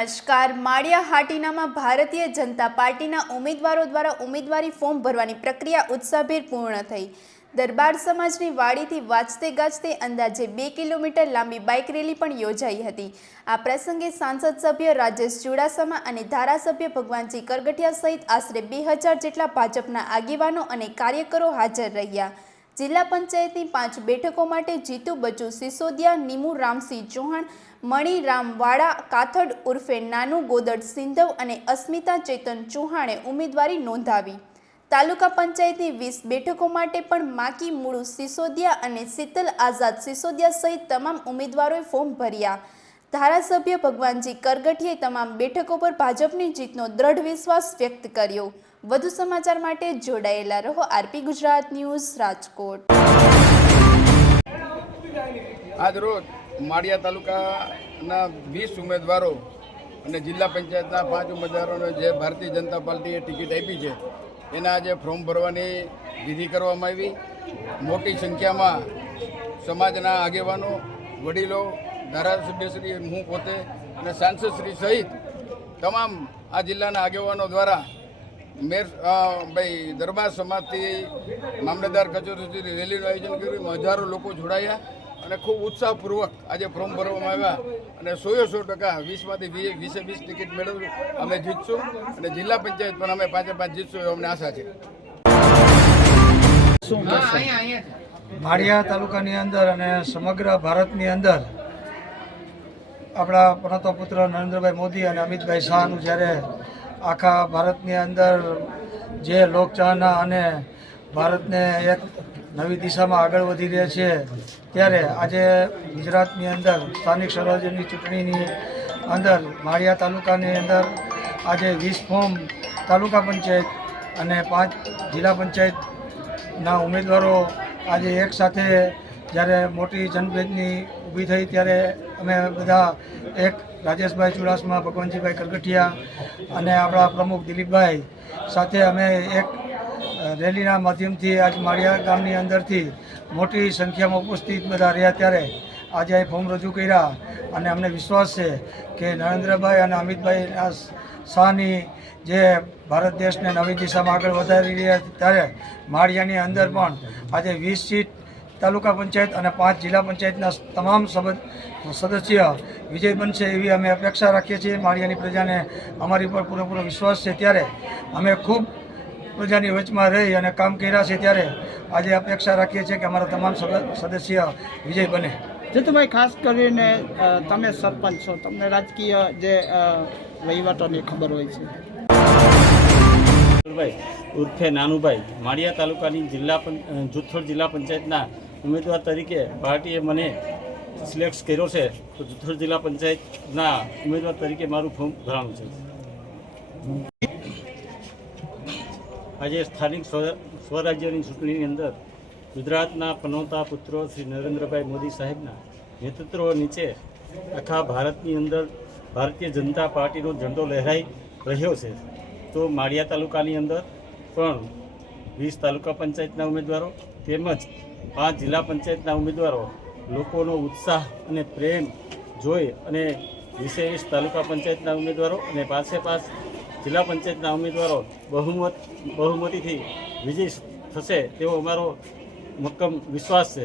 નમસ્કાર। માળિયા હાટીનામાં ભારતીય જનતા પાર્ટીના ઉમેદવારો દ્વારા ઉમેદવારી ફોર્મ ભરવાની પ્રક્રિયા ઉત્સાહભેર પૂર્ણ થઈ। દરબાર સમાજની વાડીથી વાજતે ગાજતે અંદાજે 2 કિલોમીટર લાંબી બાઇક રેલી પણ યોજાઈ હતી। આ પ્રસંગે સાંસદ સભ્ય રાજેશ ચુડાસમા અને ધારાસભ્ય ભગવાનજી કરગઠિયા સહિત આશરે 2000 જેટલા ભાજપના આગેવાનો અને કાર્યકરો હાજર રહ્યા। जिला पंचायतनी 5 बेठको माटे जीतू बच्चू सिसोदिया, नीमू रामसिंह चौहान, मणि रामवाड़ा काथड़ उर्फे नानू गोदड़ सिंधव अने अस्मिता चेतन चौहाणे उम्मीदवारी नोंधावी। तालुका पंचायतनी 20 बेठको माटे पण माकी मूळू सिसोदिया अने शीतल आजाद सिसोदिया सहित तमाम उम्मीदवारोए फॉर्म भर्या। धारासभ्य भगवानजी करगठियाए तमाम बेठको पर भाजपनी जीतनो दृढ़ विश्वास व्यक्त कर्यो। વધુ સમાચાર માટે જોડાયેલા રહો આરપી ગુજરાત ન્યૂઝ રાજકોટ। આજ રોજ માળિયા તાલુકાના 20 ઉમેદવારો અને જિલ્લા પંચાયતના 5 ઉમેદવારોને જે ભારતીય જનતા પાર્ટીએ ટિકિટ આપી છે એના આજે ફોર્મ ભરવાની વિધિ કરવામાં આવી। મોટી સંખ્યામાં સમાજના આગેવાનો, વડીલો, ધારાસભ્યશ્રી, હું પોતે અને સાંસદશ્રી સહિત તમામ આ જિલ્લાના આગેવાનો દ્વારા મેર ભાઈ દરબાર સમાજથી મામલતદાર કચેરી સુધી રેલીનું આયોજન કર્યું। હજારો લોકો જોડાયા અને ખૂબ ઉત્સાહપૂર્વક આજે ફોર્મ ભરવામાં આવ્યા અને 100% 20માંથી 20 ટિકિટ મેળવી અમે જીતશું અને જિલ્લા પંચાયત પણ અમે 5 જીતશું એવી અમને આશા છે। માળિયા તાલુકાની અંદર અને સમગ્ર ભારતની અંદર આપણા પ્રણતો પુત્ર નરેન્દ્રભાઈ મોદી અને અમિતભાઈ શાહનું જ્યારે આખા ભારતની અંદર જે લોકચાહના અને ભારતને એક નવી દિશામાં આગળ વધી રહ્યા છે ત્યારે આજે ગુજરાતની અંદર સ્થાનિક સ્વરાજ્યની ચૂંટણીની અંદર માળિયા તાલુકાની અંદર આજે 20 ફોર્મ તાલુકા પંચાયત અને 5 જિલ્લા પંચાયતના ઉમેદવારો આજે એક સાથે જ્યારે મોટી જનભેદની ઊભી થઈ ત્યારે અમે બધા એક રાજેશભાઈ ચુડાસમા, ભગવાનજીભાઈ કરગઠિયા અને આપણા પ્રમુખ દિલીપભાઈ સાથે અમે એક રેલીના માધ્યમથી આજ માળિયા ગામની અંદરથી મોટી સંખ્યામાં ઉપસ્થિત બધા રહ્યા ત્યારે આજે આ ફોર્મ રજૂ કર્યા અને અમને વિશ્વાસ છે કે નરેન્દ્રભાઈ અને અમિતભાઈ શાહની જે ભારત દેશને નવી દિશામાં આગળ વધારી રહ્યા ત્યારે માળિયાની અંદર પણ આજે 20 સીટ તાલુકા પંચાયત અને 5 જિલ્લા પંચાયતના તમામ સદસ્ય વિજય બનશે એવી અમે અપેક્ષા રાખીએ છીએ। માળિયાની પ્રજાને અમારી પર પૂરેપૂરો વિશ્વાસ છે ત્યારે અમે ખૂબ પ્રજાની વચમાં રહી અને કામ કર્યા છે ત્યારે આજે અપેક્ષા રાખીએ છીએ કે અમારા તમામ સદસ્ય વિજય બને। જીતુભાઈ, ખાસ કરીને તમે સરપંચ છો, તમને રાજકીય જે વહીવટોની ખબર હોય છે। ઉર્ફે નાનુભાઈ, માળિયા તાલુકાની જુથ્થડ જિલ્લા પંચાયતના ઉમેદવાર તરીકે પાર્ટીએ મને સિલેક્ટ કર્યો છે તો જુથ્થડ જિલ્લા પંચાયતના ઉમેદવાર તરીકે મારું ફોર્મ ભરવાનું છે। આજે સ્થાનિક સ્વરાજ્યની ચૂંટણીની અંદર ગુજરાતના પનોતા પુત્રો શ્રી નરેન્દ્રભાઈ મોદી સાહેબના નેતૃત્વ નીચે આખા ભારતની અંદર ભારતીય જનતા પાર્ટીનો ઝંડો લહેરાઈ રહ્યો છે। તો માળિયા તાલુકાની અંદર પણ 20 તાલુકા પંચાયતના ઉમેદવારો તેમજ 5 જિલ્લા પંચાયતના ઉમેદવારો લોકોનો ઉત્સાહ અને પ્રેમ જોઈ અને 20 તાલુકા પંચાયતના ઉમેદવારો અને 5 જિલ્લા પંચાયતના ઉમેદવારો બહુમતીથી વિજય થશે તેવો અમારો મક્કમ વિશ્વાસ છે।